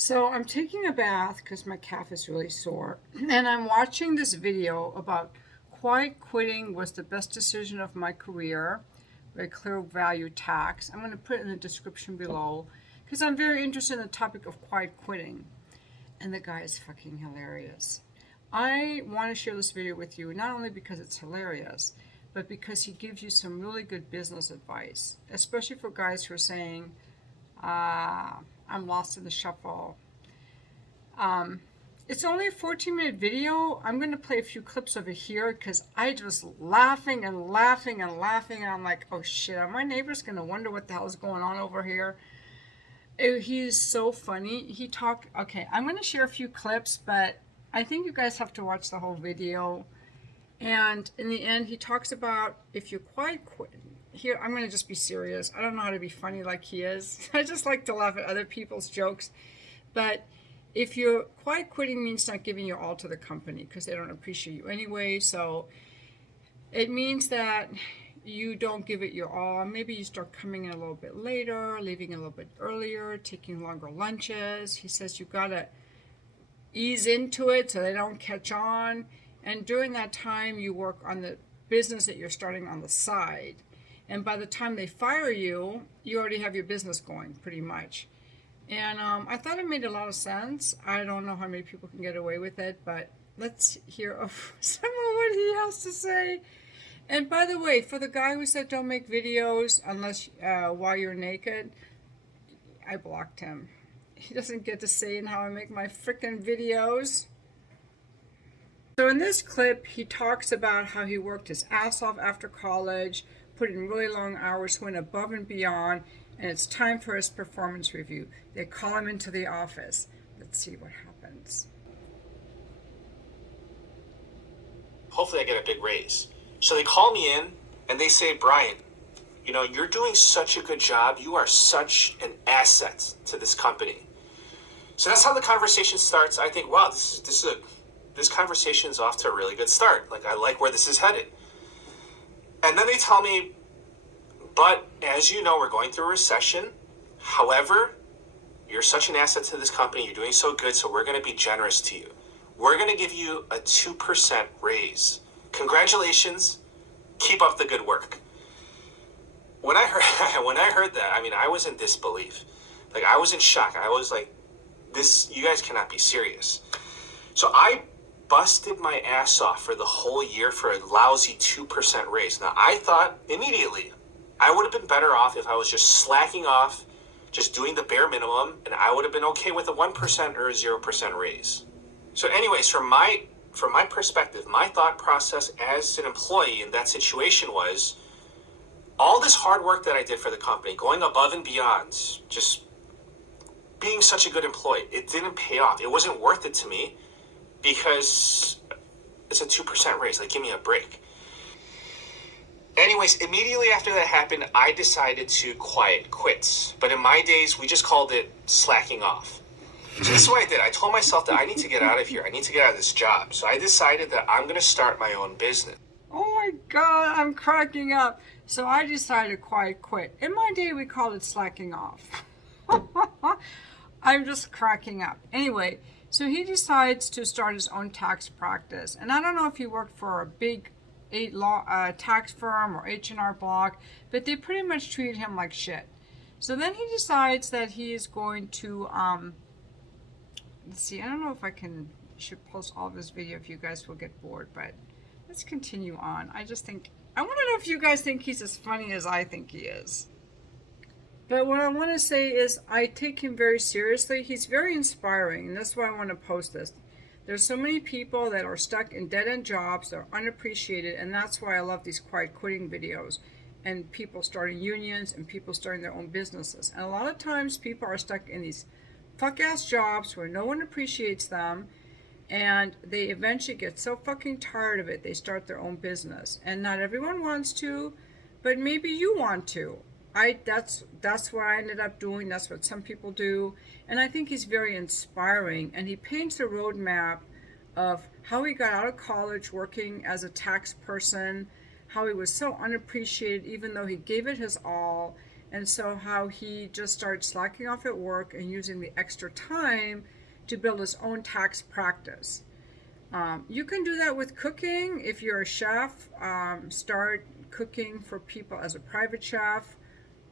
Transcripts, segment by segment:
So I'm taking a bath because my calf is really sore, and I'm watching this video about why quitting was the best decision of my career. Very clear value tax. I'm going to put it in the description below because I'm very interested in the topic of quiet quitting. And the guy is fucking hilarious. I want to share this video with you not only because it's hilarious, but because he gives you some really good business advice, especially for guys who are saying, I'm lost in the shuffle. Um, it's only a 14-minute video. I'm going to play a few clips of it here because I just laughing and laughing and laughing. And I'm like, oh shit, are my neighbors going to wonder what the hell is going on over here? He's so funny. Okay, I'm going to share a few clips, but I think you guys have to watch the whole video. And in the end, he talks about if you're quiet quit. Here, I'm going to just be serious. I don't know how to be funny like he is. I just like to laugh at other people's jokes. But if you're quiet quitting means not giving your all to the company because they don't appreciate you anyway. So it means that you don't give it your all. Maybe you start coming in a little bit later, leaving a little bit earlier, taking longer lunches. He says you've got to ease into it so they don't catch on. And during that time, you work on the business that you're starting on the side. And by the time they fire you, you already have your business going pretty much. And I thought it made a lot of sense. I don't know how many people can get away with it, but let's hear some of what he has to say. And by the way, for the guy who said don't make videos unless while you're naked, I blocked him. He doesn't get to say in how I make my frickin' videos. So in this clip, he talks about how he worked his ass off after college, put in really long hours, went above and beyond, and it's time for his performance review. They call him into the office. Let's see what happens. Hopefully I get a big raise. So they call me in and they say, Brian, you're doing such a good job. You are such an asset to this company. So that's how the conversation starts. I think, wow, this conversation is off to a really good start. Like, I like where this is headed. And then they tell me, but as you know, we're going through a recession. However, you're such an asset to this company. You're doing so good, so we're going to be generous to you. We're going to give you a 2% raise. Congratulations. Keep up the good work. When I heard that, I was in disbelief. Like, I was in shock. I was like, you guys cannot be serious. So I busted my ass off for the whole year for a lousy 2% raise. Now, I thought immediately I would have been better off if I was just slacking off, just doing the bare minimum, and I would have been okay with a 1% or a 0% raise. So anyways, from my perspective, my thought process as an employee in that situation was all this hard work that I did for the company, going above and beyond, just being such a good employee, it didn't pay off. It wasn't worth it to me because it's a 2% raise. Like, give me a break. Anyways, immediately after that happened, I decided to quiet quit. But in my days, we just called it slacking off. So this is what I did. I told myself that I need to get out of here. I need to get out of this job. So I decided that I'm going to start my own business. Oh my God, I'm cracking up. So I decided to quiet quit. In my day, we called it slacking off. I'm just cracking up. Anyway, so he decides to start his own tax practice. And I don't know if he worked for a big tax firm or H&R Block, but they pretty much treated him like shit. So then he decides that he is going to, let's see, I don't know if should post all this video if you guys will get bored, but let's continue on. I want to know if you guys think he's as funny as I think he is. But what I want to say is I take him very seriously. He's very inspiring, and that's why I want to post this. There's so many people that are stuck in dead-end jobs that are unappreciated, and that's why I love these quiet quitting videos and people starting unions and people starting their own businesses. And a lot of times people are stuck in these fuck-ass jobs where no one appreciates them, and they eventually get so fucking tired of it, they start their own business. And not everyone wants to, but maybe you want to. That's what I ended up doing. That's what some people do. And I think he's very inspiring. And he paints a roadmap of how he got out of college working as a tax person, how he was so unappreciated even though he gave it his all, And so how he just started slacking off at work and using the extra time to build his own tax practice. You can do that with cooking. If you're a chef, start cooking for people as a private chef,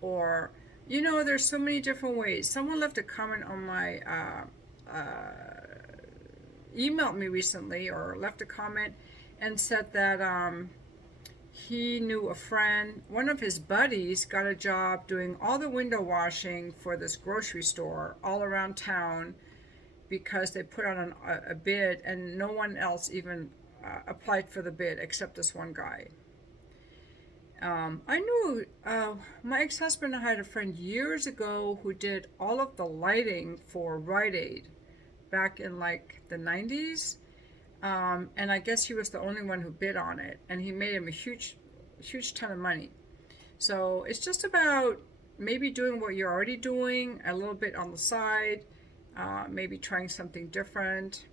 or there's so many different ways. Someone left a comment on my emailed me recently, or left a comment and said that he knew a friend, one of his buddies got a job doing all the window washing for this grocery store all around town, because they put on a bid and no one else even applied for the bid except this one guy. I knew my ex-husband and I had a friend years ago who did all of the lighting for Rite Aid back in like the 90s. And I guess he was the only one who bid on it, and he made him a huge ton of money. So it's just about maybe doing what you're already doing a little bit on the side, maybe trying something different.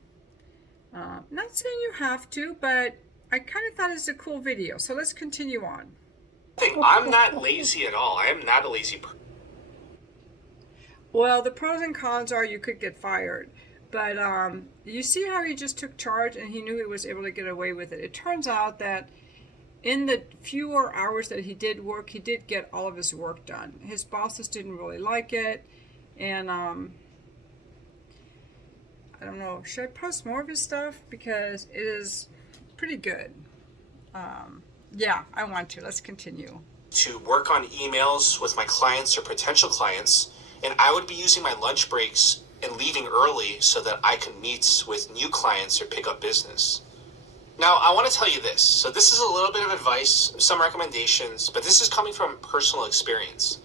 Not saying you have to, but I kind of thought it's a cool video. So let's continue on. I'm not lazy at all. I am not a lazy person. Well, the pros and cons are you could get fired. But you see how he just took charge and he knew he was able to get away with it. It turns out that in the fewer hours that he did work, he did get all of his work done. His bosses didn't really like it. And I don't know, should I post more of his stuff? Because it is pretty good. Yeah, I want to. Let's continue. To work on emails with my clients or potential clients, and I would be using my lunch breaks and leaving early so that I can meet with new clients or pick up business. Now, I want to tell you this. So this is a little bit of advice, some recommendations, but this is coming from personal experience.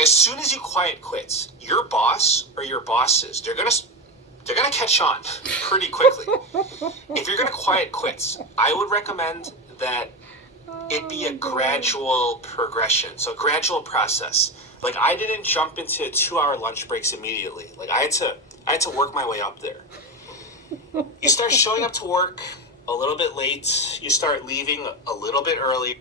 As soon as you quiet quit, your boss or your bosses, they're gonna catch on pretty quickly. If you're gonna quiet quit, I would recommend that it be a gradual progression, so a gradual process. Like, I didn't jump into 2-hour lunch breaks immediately. Like, I had to work my way up there. You start showing up to work a little bit late. You start leaving a little bit early.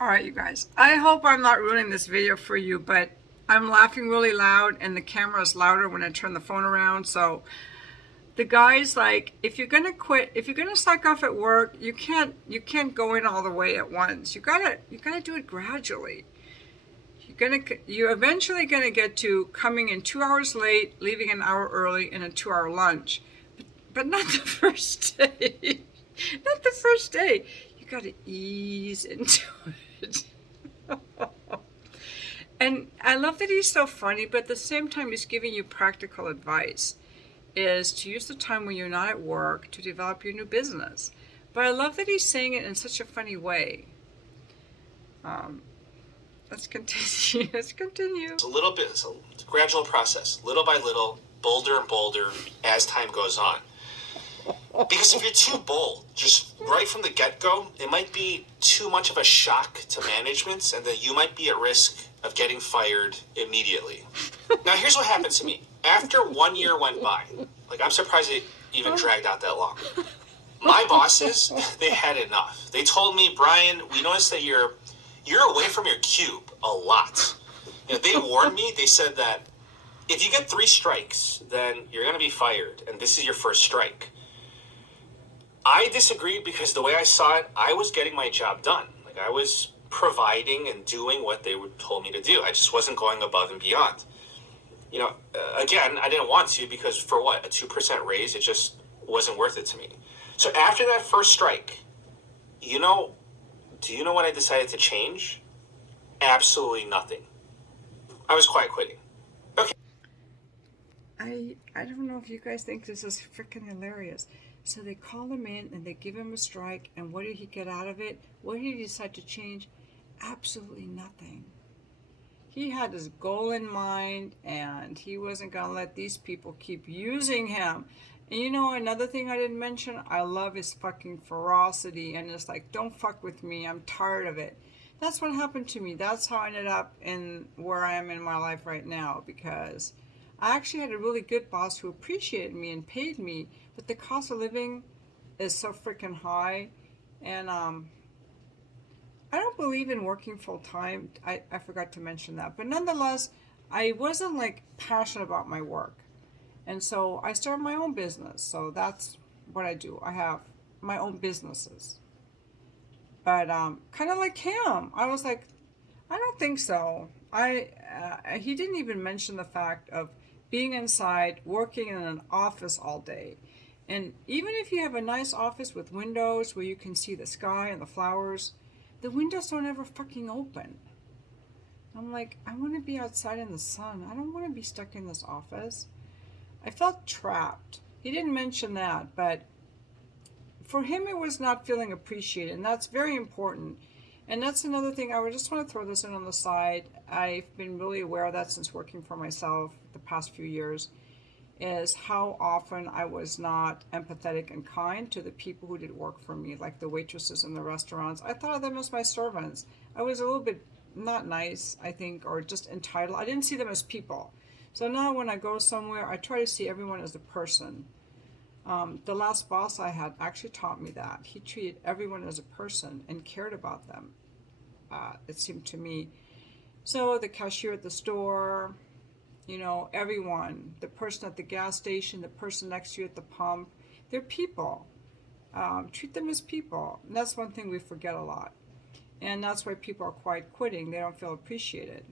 All right, you guys. I hope I'm not ruining this video for you, but I'm laughing really loud and the camera is louder when I turn the phone around. So the guy's like, if you're gonna quit, if you're gonna slack off at work, you can't go in all the way at once. You gotta do it gradually. You're eventually gonna get to coming in 2 hours late, leaving an hour early, and a 2-hour lunch, but not the first day. Not the first day. You gotta ease into it. And I love that he's so funny, but at the same time, he's giving you practical advice, is to use the time when you're not at work to develop your new business. But I love that he's saying it in such a funny way. Let's continue. Let's continue. It's a little bit, it's a gradual process, little by little, bolder and bolder as time goes on. Because if you're too bold, just right from the get-go, it might be too much of a shock to management, and then you might be at risk of getting fired immediately. Now, here's what happened to me. After 1 year went by, like, I'm surprised it even dragged out that long. My bosses, they had enough. They told me, Brian, we noticed that you're away from your cube a lot. They warned me. They said that if you get 3 strikes, then you're going to be fired, and this is your first strike. I disagreed because the way I saw it, I was getting my job done. Like, I was providing and doing what they told me to do. I just wasn't going above and beyond. Again, I didn't want to, because for what? A 2% raise? It just wasn't worth it to me. So after that first strike, do you know what I decided to change? Absolutely nothing. I was quiet quitting. Okay. I don't know if you guys think this is freaking hilarious. So they call him in and they give him a strike, and what did he get out of it? What did he decide to change? Absolutely nothing. He had his goal in mind, and he wasn't going to let these people keep using him. And another thing I didn't mention, I love his fucking ferocity, and it's like, don't fuck with me, I'm tired of it. That's what happened to me. That's how I ended up in where I am in my life right now, because I actually had a really good boss who appreciated me and paid me, but the cost of living is so freaking high, and I don't believe in working full time. I forgot to mention that. But nonetheless, I wasn't like passionate about my work. And so I started my own business. So that's what I do. I have my own businesses. But kind of like him, I was like, I don't think so. He didn't even mention the fact of being inside, working in an office all day. And even if you have a nice office with windows where you can see the sky and the flowers, the windows don't ever fucking open. I'm like, I want to be outside in the sun. I don't want to be stuck in this office. I felt trapped. He didn't mention that, but for him, it was not feeling appreciated, and that's very important. And that's another thing. I would just want to throw this in on the side. I've been really aware of that since working for myself the past few years, is how often I was not empathetic and kind to the people who did work for me, like the waitresses in the restaurants. I thought of them as my servants. I was a little bit not nice, I think, or just entitled. I didn't see them as people. So now when I go somewhere, I try to see everyone as a person. The last boss I had actually taught me that. He treated everyone as a person and cared about them, it seemed to me. So the cashier at the store, everyone, the person at the gas station, the person next to you at the pump, they're people. Treat them as people. And that's one thing we forget a lot. And that's why people are quiet quitting. They don't feel appreciated.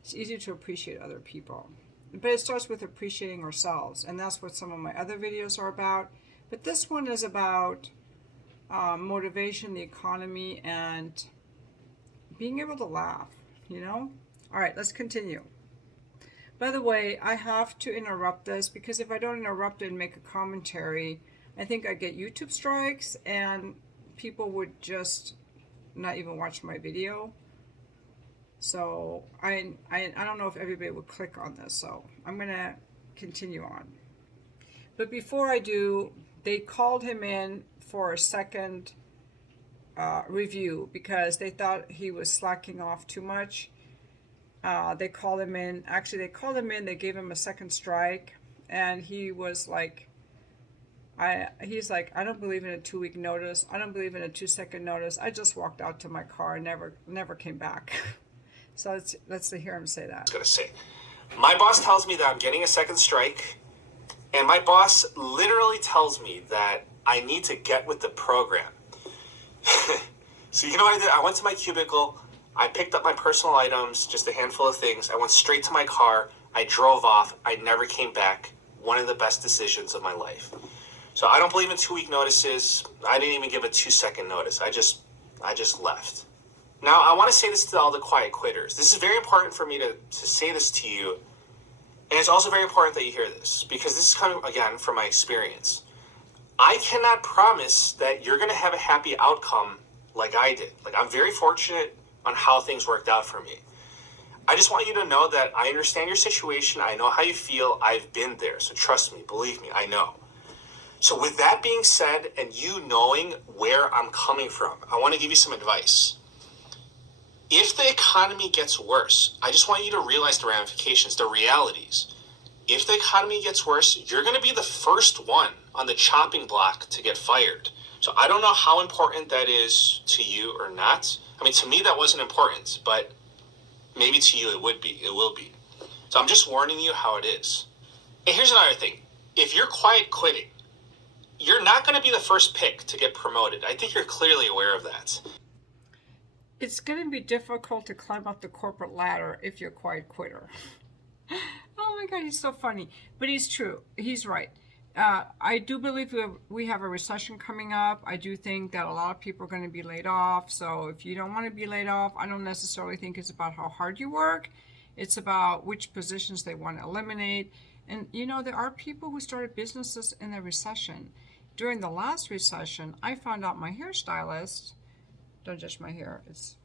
It's easy to appreciate other people. But it starts with appreciating ourselves. And that's what some of my other videos are about. But this one is about motivation, the economy, and being able to laugh, All right, let's continue. By the way, I have to interrupt this because if I don't interrupt it and make a commentary, I think I get YouTube strikes and people would just not even watch my video. So I don't know if everybody would click on this, so I'm going to continue on. But before I do, they called him in for a second review because they thought he was slacking off too much. They called him in. Actually, they called him in. They gave him a second strike, and he was like, he's like, I don't believe in a 2-week notice. I don't believe in a 2-second notice. I just walked out to my car and never came back. So let's hear him say that. I was gonna say, my boss tells me that I'm getting a second strike, and my boss literally tells me that I need to get with the program. So you know what I did? I went to my cubicle. I picked up my personal items, just a handful of things. I went straight to my car. I drove off. I never came back. One of the best decisions of my life. So I don't believe in 2-week notices. I didn't even give a 2-second notice. I just left. Now, I want to say this to all the quiet quitters. This is very important for me to say this to you. And it's also very important that you hear this because this is coming, again, from my experience. I cannot promise that you're going to have a happy outcome like I did. Like, I'm very fortunate on how things worked out for me. I just want you to know that I understand your situation. I know how you feel. I've been there. So trust me, believe me, I know. So with that being said, and you knowing where I'm coming from, I want to give you some advice. If the economy gets worse, I just want you to realize the ramifications, the realities. If the economy gets worse, you're going to be the first one on the chopping block to get fired. So I don't know how important that is to you or not. I mean, to me, that wasn't important, but maybe to you it would be. It will be. So I'm just warning you how it is. And here's another thing. If you're quiet quitting, you're not going to be the first pick to get promoted. I think you're clearly aware of that. It's going to be difficult to climb up the corporate ladder if you're a quiet quitter. Oh my God, he's so funny. But he's true. He's right. I do believe we have a recession coming up. I do think that a lot of people are going to be laid off. So if you don't want to be laid off, I don't necessarily think it's about how hard you work. It's about which positions they want to eliminate. And, there are people who started businesses in the recession. During the last recession, I found out my hairstylist, don't judge my hair, it's,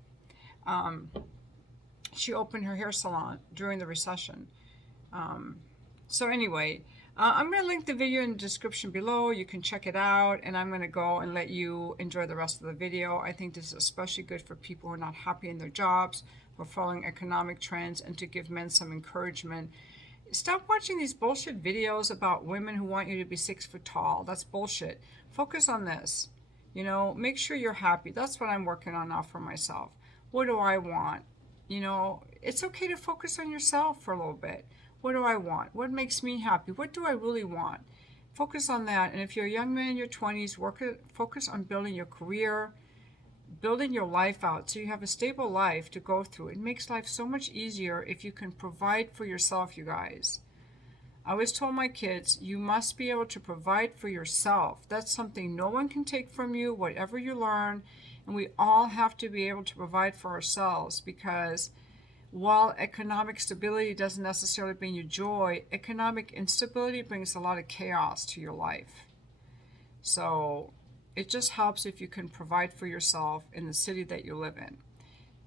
she opened her hair salon during the recession. So anyway, I'm going to link the video in the description below. You can check it out, and I'm going to go and let you enjoy the rest of the video. I think this is especially good for people who are not happy in their jobs, who are following economic trends, and to give men some encouragement. Stop watching these bullshit videos about women who want you to be 6 foot tall. That's bullshit. Focus on this. You know, make sure you're happy. That's what I'm working on now for myself. What do I want? You know, it's okay to focus on yourself for a little bit. What do I want? What makes me happy? What do I really want? Focus on that. And if you're a young man in your 20s, focus on building your career, building your life out so you have a stable life to go through. It makes life so much easier if you can provide for yourself, you guys. I always told my kids, you must be able to provide for yourself. That's something no one can take from you, whatever you learn. And we all have to be able to provide for ourselves, because while economic stability doesn't necessarily bring you joy, economic instability brings a lot of chaos to your life. So it just helps if you can provide for yourself in the city that you live in.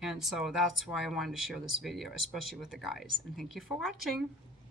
And so that's why I wanted to share this video, especially with the guys. And thank you for watching.